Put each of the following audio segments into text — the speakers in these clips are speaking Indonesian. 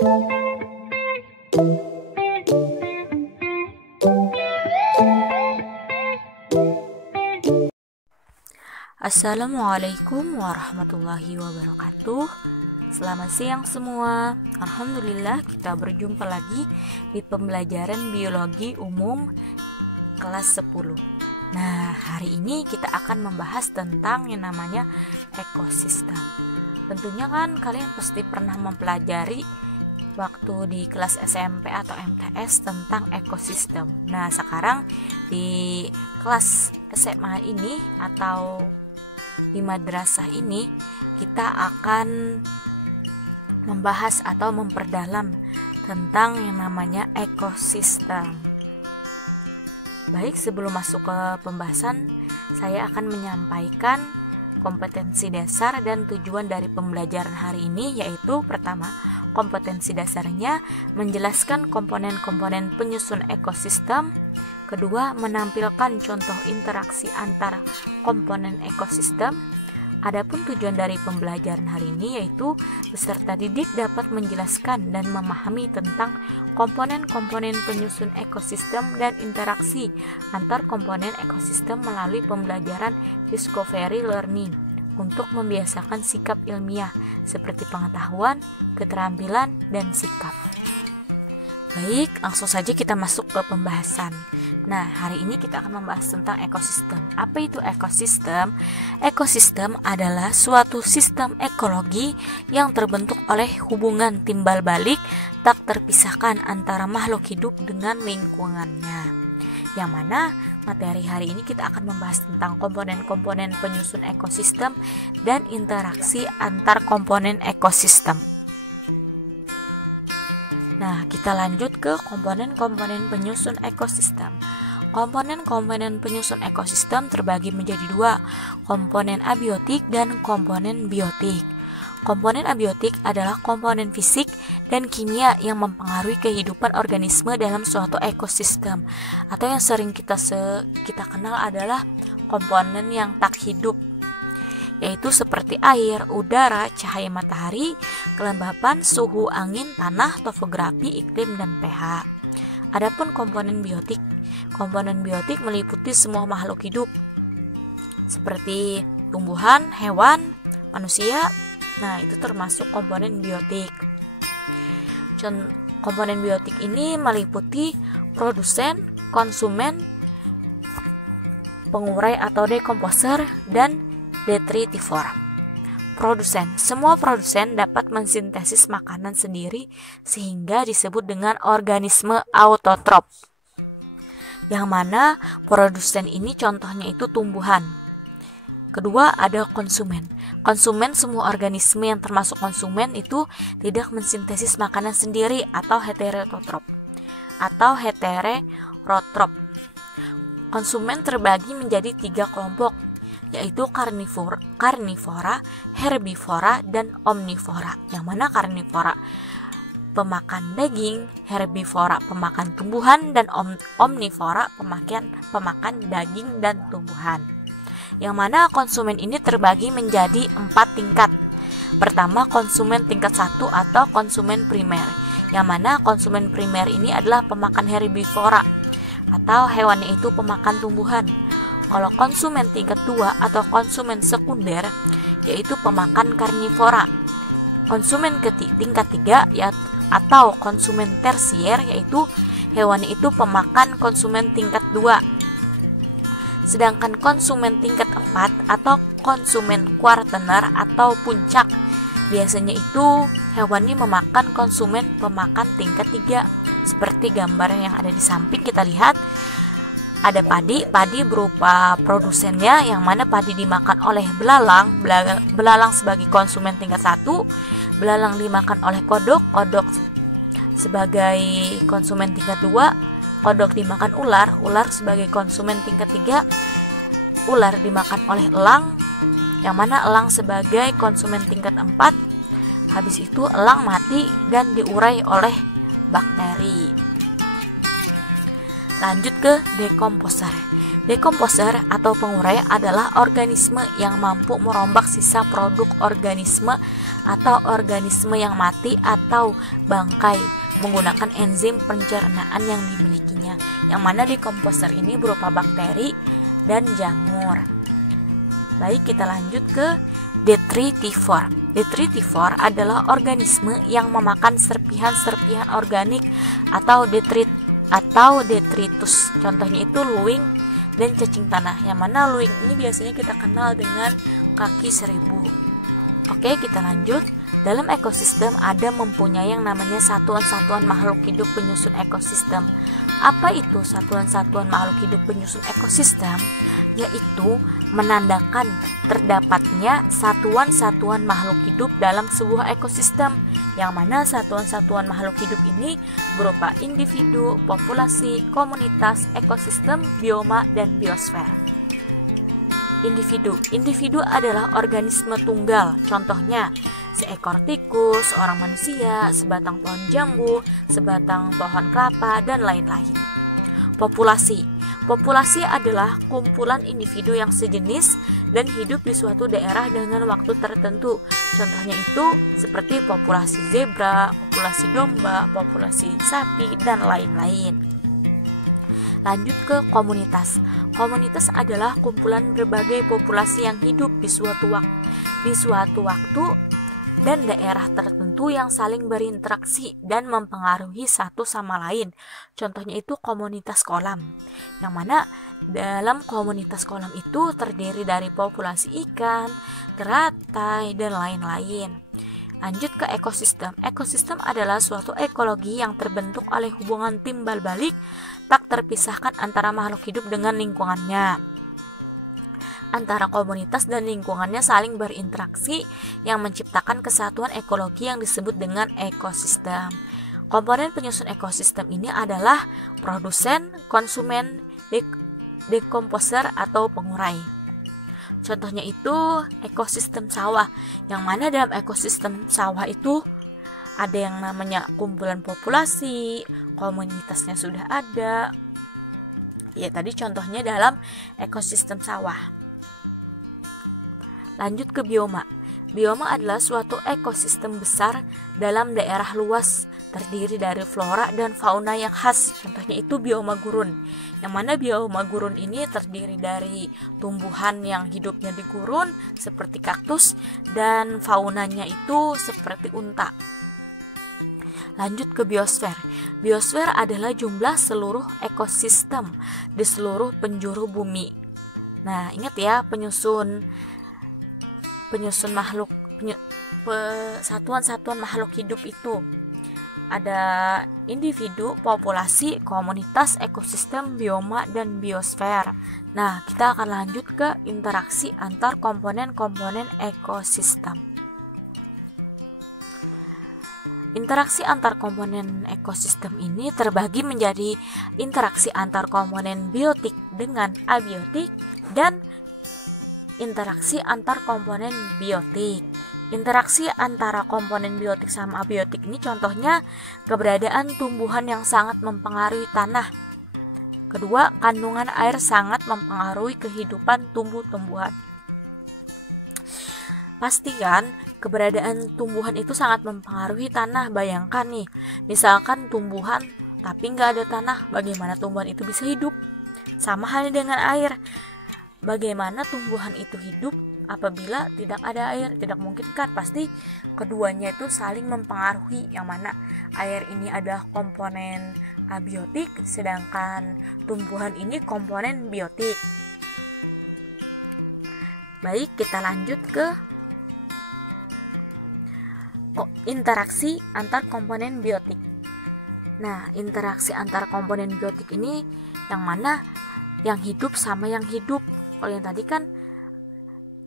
Assalamualaikum warahmatullahi wabarakatuh. Selamat siang semua. Alhamdulillah kita berjumpa lagi di pembelajaran biologi umum kelas 10. Nah, hari ini kita akan membahas tentang yang namanya ekosistem. Tentunya kan kalian pasti pernah mempelajari waktu di kelas SMP atau MTS tentang ekosistem. Nah, sekarang di kelas SMA ini atau di madrasah ini kita akan membahas atau memperdalam tentang yang namanya ekosistem. Baik, sebelum masuk ke pembahasan, saya akan menyampaikan kompetensi dasar dan tujuan dari pembelajaran hari ini, yaitu pertama, kompetensi dasarnya menjelaskan komponen-komponen penyusun ekosistem. Kedua, menampilkan contoh interaksi antara komponen ekosistem. Adapun tujuan dari pembelajaran hari ini yaitu peserta didik dapat menjelaskan dan memahami tentang komponen-komponen penyusun ekosistem dan interaksi antar komponen ekosistem melalui pembelajaran discovery learning untuk membiasakan sikap ilmiah seperti pengetahuan, keterampilan, dan sikap. Baik, langsung saja kita masuk ke pembahasan. Nah, hari ini kita akan membahas tentang ekosistem. Apa itu ekosistem? Ekosistem adalah suatu sistem ekologi yang terbentuk oleh hubungan timbal balik tak terpisahkan antara makhluk hidup dengan lingkungannya. Yang mana materi hari ini kita akan membahas tentang komponen-komponen penyusun ekosistem dan interaksi antar komponen ekosistem. Nah, kita lanjut ke komponen-komponen penyusun ekosistem. Komponen-komponen penyusun ekosistem terbagi menjadi dua, komponen abiotik dan komponen biotik. Komponen abiotik adalah komponen fisik dan kimia yang mempengaruhi kehidupan organisme dalam suatu ekosistem, atau yang sering kita kenal adalah komponen yang tak hidup, yaitu seperti air, udara, cahaya matahari, kelembapan, suhu angin, tanah, topografi, iklim, dan pH. Adapun komponen biotik meliputi semua makhluk hidup seperti tumbuhan, hewan, manusia. Nah, itu termasuk komponen biotik. Komponen biotik ini meliputi produsen, konsumen, pengurai atau dekomposer, dan detritivor. Produsen. Semua produsen dapat mensintesis makanan sendiri sehingga disebut dengan organisme autotrof. Yang mana produsen ini contohnya itu tumbuhan. Kedua, ada konsumen. Konsumen, semua organisme yang termasuk konsumen itu tidak mensintesis makanan sendiri atau heterotrof. Konsumen terbagi menjadi 3 kelompok, yaitu karnivora, herbivora, dan omnivora. Yang mana karnivora pemakan daging, herbivora pemakan tumbuhan, dan omnivora pemakan daging dan tumbuhan. Yang mana konsumen ini terbagi menjadi 4 tingkat. Pertama, konsumen tingkat 1 atau konsumen primer. Yang mana konsumen primer ini adalah pemakan herbivora atau hewannya itu pemakan tumbuhan. Kalau konsumen tingkat 2 atau konsumen sekunder yaitu pemakan karnivora. Konsumen tingkat 3 atau konsumen tersier yaitu hewannya itu pemakan konsumen tingkat 2. Sedangkan konsumen tingkat 4 atau konsumen kuartener atau puncak biasanya itu hewannya memakan konsumen pemakan tingkat 3. Seperti gambar yang ada di samping kita lihat, ada padi berupa produsennya, yang mana padi dimakan oleh belalang sebagai konsumen tingkat 1, belalang dimakan oleh kodok sebagai konsumen tingkat 2, kodok dimakan ular sebagai konsumen tingkat 3, ular dimakan oleh elang, yang mana elang sebagai konsumen tingkat 4, habis itu elang mati dan diurai oleh bakteri. Lanjut ke dekomposer. Decomposer atau pengurai adalah organisme yang mampu merombak sisa produk organisme atau organisme yang mati atau bangkai menggunakan enzim pencernaan yang dimilikinya, yang mana decomposer ini berupa bakteri dan jamur. Baik, kita lanjut ke detritivore. Detritivore adalah organisme yang memakan serpihan-serpihan organik atau detritus. Contohnya itu luwing dan cacing tanah, yang mana luwing ini biasanya kita kenal dengan kaki seribu. Oke, kita lanjut. Dalam ekosistem ada mempunyai yang namanya satuan-satuan makhluk hidup penyusun ekosistem. Apa itu satuan-satuan makhluk hidup penyusun ekosistem? Yaitu menandakan terdapatnya satuan-satuan makhluk hidup dalam sebuah ekosistem, yang mana satuan-satuan makhluk hidup ini berupa individu, populasi, komunitas, ekosistem, bioma, dan biosfer. Individu adalah organisme tunggal, contohnya seekor tikus, seorang manusia, sebatang pohon jambu, sebatang pohon kelapa, dan lain-lain. Populasi adalah kumpulan individu yang sejenis dan hidup di suatu daerah dengan waktu tertentu. Contohnya itu seperti populasi zebra, populasi domba, populasi sapi, dan lain-lain. Lanjut ke komunitas. Komunitas adalah kumpulan berbagai populasi yang hidup di suatu waktu dan daerah tertentu yang saling berinteraksi dan mempengaruhi satu sama lain. Contohnya itu komunitas kolam, yang mana dalam komunitas kolam itu terdiri dari populasi ikan, teratai, dan lain-lain. Lanjut ke ekosistem. Ekosistem adalah suatu ekologi yang terbentuk oleh hubungan timbal balik tak terpisahkan antara makhluk hidup dengan lingkungannya. Antara komunitas dan lingkungannya saling berinteraksi yang menciptakan kesatuan ekologi yang disebut dengan ekosistem. Komponen penyusun ekosistem ini adalah produsen, konsumen, decomposer atau pengurai. Contohnya itu ekosistem sawah, yang mana dalam ekosistem sawah itu ada yang namanya kumpulan populasi, komunitasnya sudah ada. Ya, tadi contohnya dalam ekosistem sawah. Lanjut ke bioma. Bioma adalah suatu ekosistem besar dalam daerah luas, terdiri dari flora dan fauna yang khas. Contohnya itu bioma gurun, yang mana bioma gurun ini terdiri dari tumbuhan yang hidupnya di gurun seperti kaktus dan faunanya itu seperti unta. Lanjut ke biosfer. Biosfer adalah jumlah seluruh ekosistem di seluruh penjuru bumi. Nah, ingat ya, penyusun makhluk, satuan-satuan makhluk hidup itu ada individu, populasi, komunitas, ekosistem, bioma, dan biosfer. Nah, kita akan lanjut ke interaksi antar komponen-komponen ekosistem. Interaksi antar komponen ekosistem ini terbagi menjadi interaksi antar komponen biotik dengan abiotik dan interaksi antar komponen biotik. Interaksi antara komponen biotik sama abiotik ini contohnya keberadaan tumbuhan yang sangat mempengaruhi tanah. Kedua, kandungan air sangat mempengaruhi kehidupan tumbuh-tumbuhan. Pastikan keberadaan tumbuhan itu sangat mempengaruhi tanah. Bayangkan nih, misalkan tumbuhan tapi nggak ada tanah, bagaimana tumbuhan itu bisa hidup? Sama halnya dengan air. Bagaimana tumbuhan itu hidup apabila tidak ada air? Tidak mungkin kan, pasti keduanya itu saling mempengaruhi, yang mana air ini adalah komponen abiotik sedangkan tumbuhan ini komponen biotik. Baik, kita lanjut ke interaksi antar komponen biotik. Nah, interaksi antar komponen biotik ini yang mana yang hidup sama yang hidup. Kalau yang tadi kan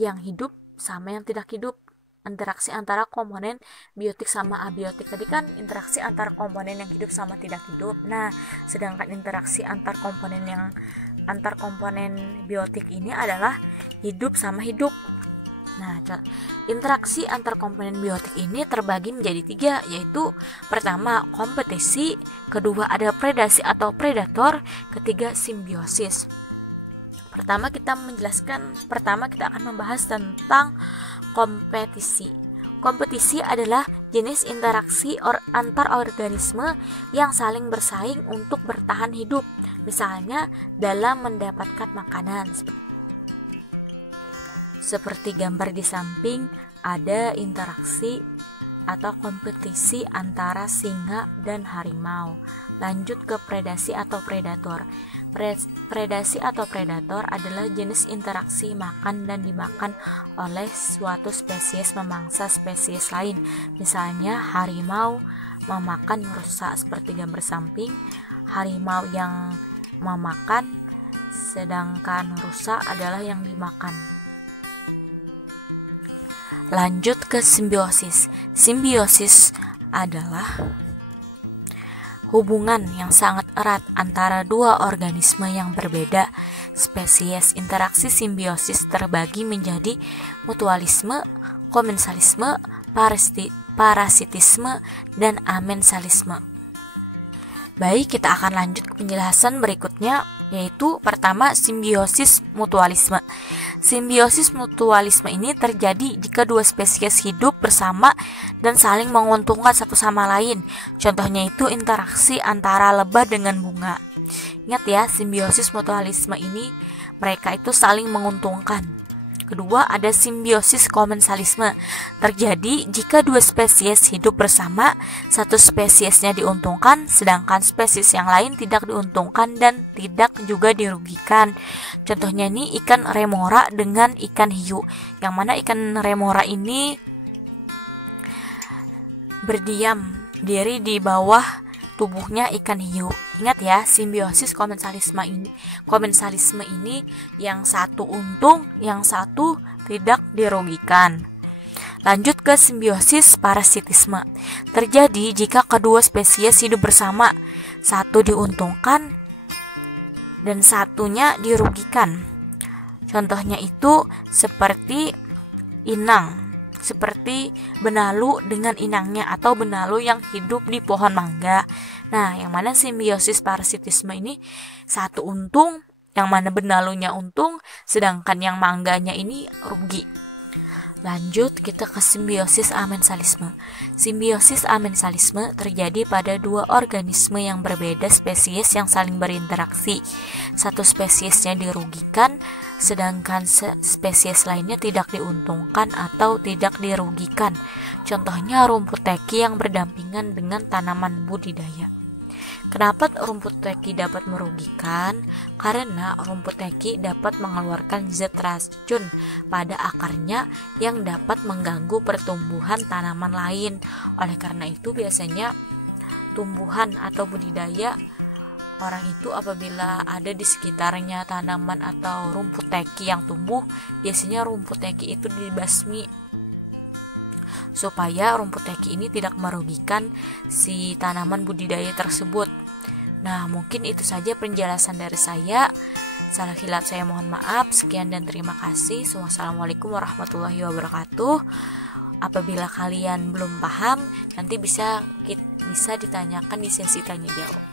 yang hidup sama yang tidak hidup. Interaksi antara komponen biotik sama abiotik tadi kan interaksi antar komponen yang hidup sama tidak hidup. Nah, sedangkan interaksi antar komponen biotik ini adalah hidup sama hidup. Nah, interaksi antar komponen biotik ini terbagi menjadi 3, yaitu pertama kompetisi, kedua ada predasi atau predator, ketiga simbiosis. Pertama kita akan membahas tentang kompetisi. Kompetisi adalah jenis interaksi antar organisme yang saling bersaing untuk bertahan hidup, misalnya dalam mendapatkan makanan. Seperti gambar di samping, ada interaksi atau kompetisi antara singa dan harimau. Lanjut ke predasi atau predator. Predasi atau predator adalah jenis interaksi makan dan dimakan oleh suatu spesies memangsa spesies lain. Misalnya harimau memakan rusa seperti gambar samping. Harimau yang memakan, sedangkan rusa adalah yang dimakan. Lanjut ke simbiosis. Simbiosis adalah hubungan yang sangat erat antara dua organisme yang berbeda spesies. Interaksi simbiosis terbagi menjadi mutualisme, komensalisme, parasitisme, dan amensalisme. Baik, kita akan lanjut ke penjelasan berikutnya, yaitu pertama simbiosis mutualisme. Simbiosis mutualisme ini terjadi jika dua spesies hidup bersama dan saling menguntungkan satu sama lain. Contohnya itu interaksi antara lebah dengan bunga. Ingat ya, simbiosis mutualisme ini mereka itu saling menguntungkan. Kedua, ada simbiosis komensalisme. Terjadi jika dua spesies hidup bersama, satu spesiesnya diuntungkan, sedangkan spesies yang lain tidak diuntungkan dan tidak juga dirugikan. Contohnya ini ikan remora dengan ikan hiu, yang mana ikan remora ini berdiam diri di bawah tubuhnya ikan hiu. Ingat ya, simbiosis komensalisme ini yang satu untung, yang satu tidak dirugikan. Lanjut ke simbiosis parasitisme. Terjadi jika kedua spesies hidup bersama, satu diuntungkan dan satunya dirugikan. Contohnya itu seperti benalu dengan inangnya atau benalu yang hidup di pohon mangga. Nah, yang mana simbiosis parasitisme ini satu untung, yang mana benalunya untung, sedangkan yang mangganya ini rugi. Lanjut kita ke simbiosis amensalisme. Simbiosis amensalisme terjadi pada dua organisme yang berbeda spesies yang saling berinteraksi. Satu spesiesnya dirugikan, sedangkan spesies lainnya tidak diuntungkan atau tidak dirugikan. Contohnya rumput teki yang berdampingan dengan tanaman budidaya. Kenapa rumput teki dapat merugikan? Karena rumput teki dapat mengeluarkan zat racun pada akarnya yang dapat mengganggu pertumbuhan tanaman lain. Oleh karena itu biasanya tumbuhan atau budidaya orang itu apabila ada di sekitarnya tanaman atau rumput teki yang tumbuh, biasanya rumput teki itu dibasmi supaya rumput teki ini tidak merugikan si tanaman budidaya tersebut. Nah, mungkin itu saja penjelasan dari saya. Salah hilap saya mohon maaf. Sekian dan terima kasih. Wassalamualaikum warahmatullahi wabarakatuh. Apabila kalian belum paham, nanti bisa ditanyakan di sesi tanya jawab.